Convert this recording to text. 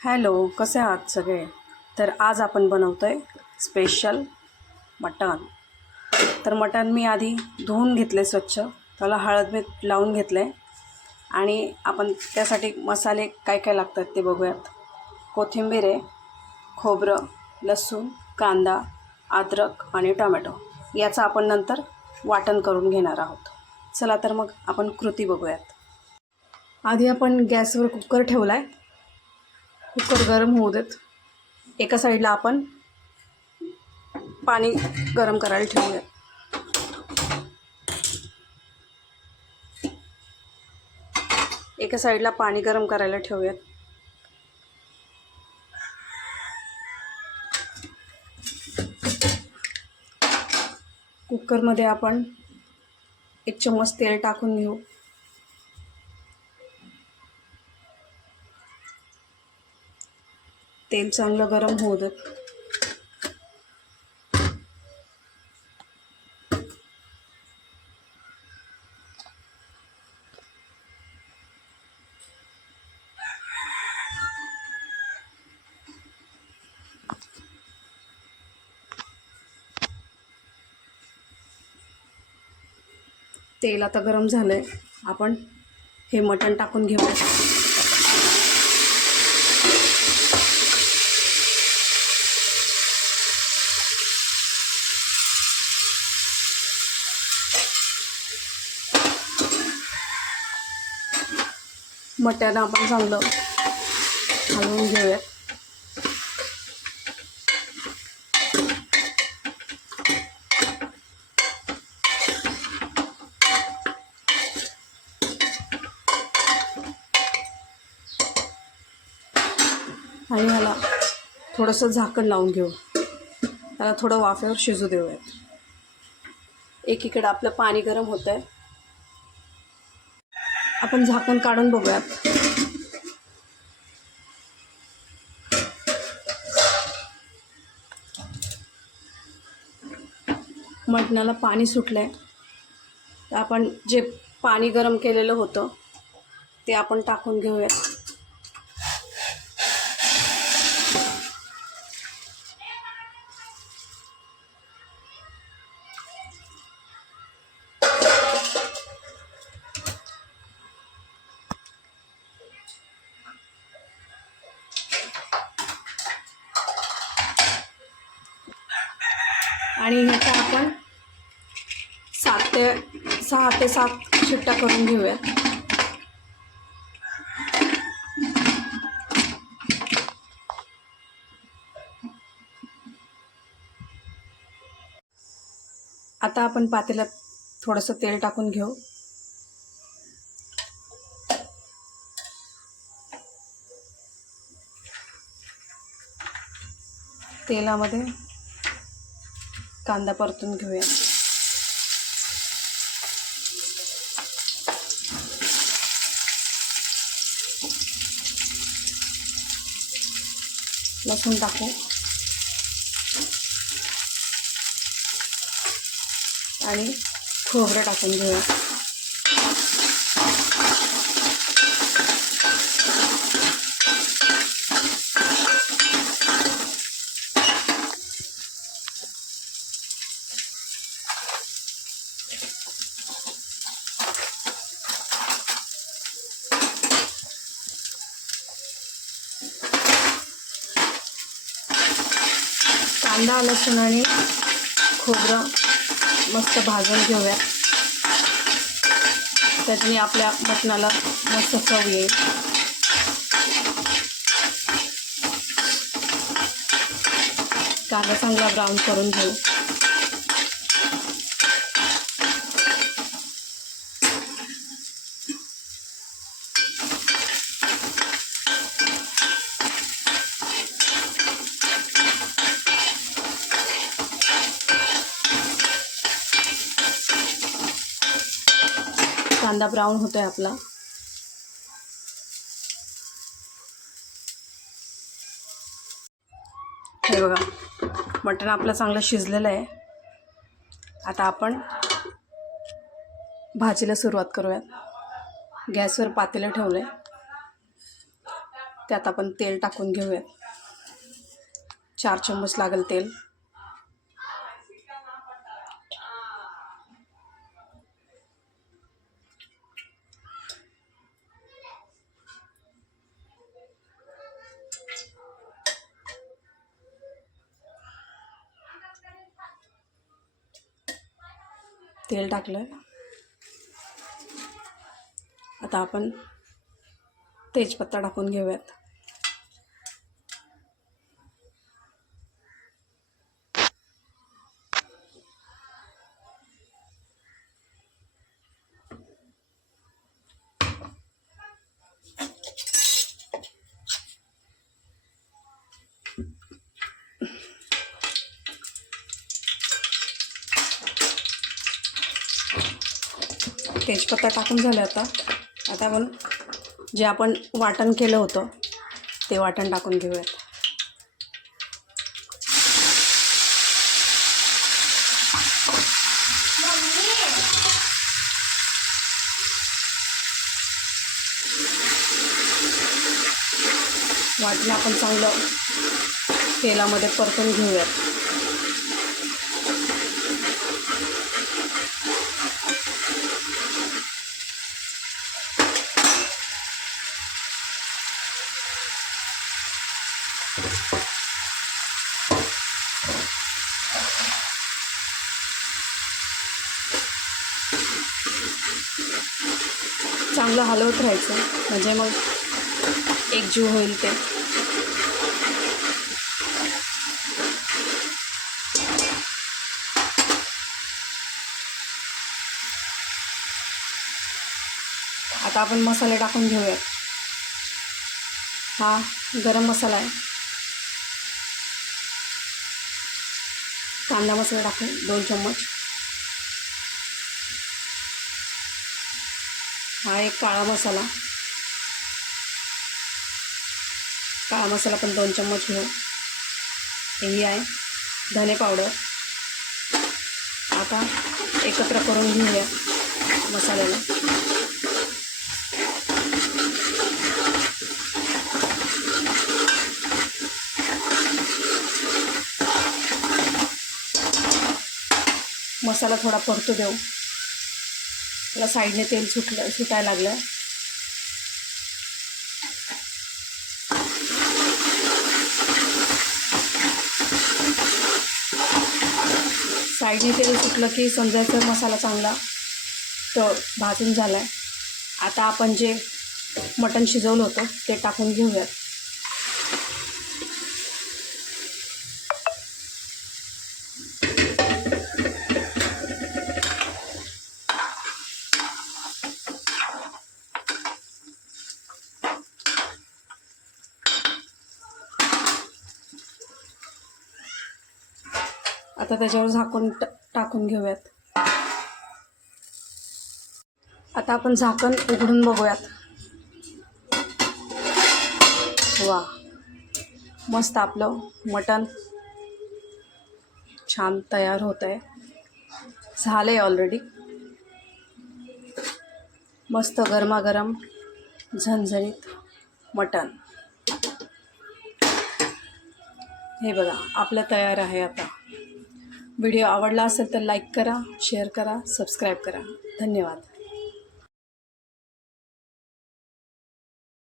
Hello, कसे आहात सगळे? तर आज आपण बनवतो आहे स्पेशल मटण. तर मटण मी आधी धुवून घेतले स्वच्छ, त्याला हळद मीठ लावून घेतले आणि आपण त्यासाठी मसाले काय काय लागतात ते बघूयात. कोथिंबीर आहे, खोबरं, लसूण, कांदा, अद्रक आणि टोमॅटो याचं आपण नंतर वाटण करून घेणार आहोत. चला तर मग आपण कृती बघूयात. आधी आपण गॅसवर कुकर ठेवला आहे. कुकर गरम होऊ देत. एका साईडला आपण पाणी गरम करायला ठेवूयात. एका साईडला पाणी गरम करायला ठेवूयात. कुकरमध्ये आपण 1 चम्मच तेल टाकून घेऊ. तेल चांगलं गरम होऊ देत. तेल आता गरम झालंय. आपण हे मटण टाकून घेऊया. मटण आपण चांगलं हलवून घेऊया. आणि ह्याला थोडंसं झाकण लावून घेऊ. त्याला थोडं वाफेवर शिजू देऊयात. एकीकडे आपलं पाणी गरम होतं आहे. आपण झाकण काढून बघूयात. मटणाला पाणी सुटलं आहे. तर आपण जे पाणी गरम केलेलं होतं ते आपण टाकून घेऊयात. आणि ह्याचा आपण 6 ते 7 शिट्ट्या करून घेऊया. आता आपण पातेल्यात थोडंसं तेल टाकून घेऊ. तेलामध्ये कांदा परतून घेऊया. लसूण टाकू आणि खोबरं टाकून घेऊया. कांदा, लसूण आणि खोबरं मस्त भाजून घेऊया. त्याच्याने आपल्या मटणाला मस्त चव येईल. कांदा चांगला ब्राऊन करून घेऊ. कांदा ब्राऊन होतोय आपला. हे बघा, मटण आपलं चांगलं शिजलेलं आहे. आता आपण भाजीला सुरुवात करूयात. गॅसवर पातेलं ठेवलंय. त्यात आपण तेल टाकून घेऊयात. 4 चम्मच लागेल तेल. तेल टाकलं. आता आपण तेजपत्ता टाकून घेऊयात. तेजपत्ता टाकून झालं. आता आपण जे आपण वाटण केलं होतं ते वाटण टाकून घेऊयात. वाटण आपण चांगलं तेलामध्ये परतून घेऊयात. चांगलं हलवत राहायचं म्हणजे मग एकजीव होईल ते. आता आपण मसाले टाकून घेऊयात. हा गरम मसाला आहे. कांदा मसाला टाकून 2 चम्मच. हा एक काळा मसाला पण 2 चम्मच घेऊ. ही आहे धने पावडर. आता एकत्र करून घेऊया मसाल्याला. मसाला थोडा परतू देऊ. त्याला साईडने तेल सुटायला लागलं. साईडने तेल सुटलं की समजायचं मसाला चांगला तर भाजून झाला आहे. आता आपण जे मटण शिजवलं होतं ते टाकून घेऊयात. आता त्याच्यावर झाकून टाकून घेऊयात. आता आपण झाकण उघडून बघूयात. वा, मस्त आपलं मटण छान तयार होत आहे. झाले ऑलरेडी. मस्त गरमागरम झणझणीत मटण. हे बघा आपलं तयार आहे. आता व्हिडिओ आवडला असेल तर लाईक करा, शेअर करा, सबस्क्राईब करा. धन्यवाद.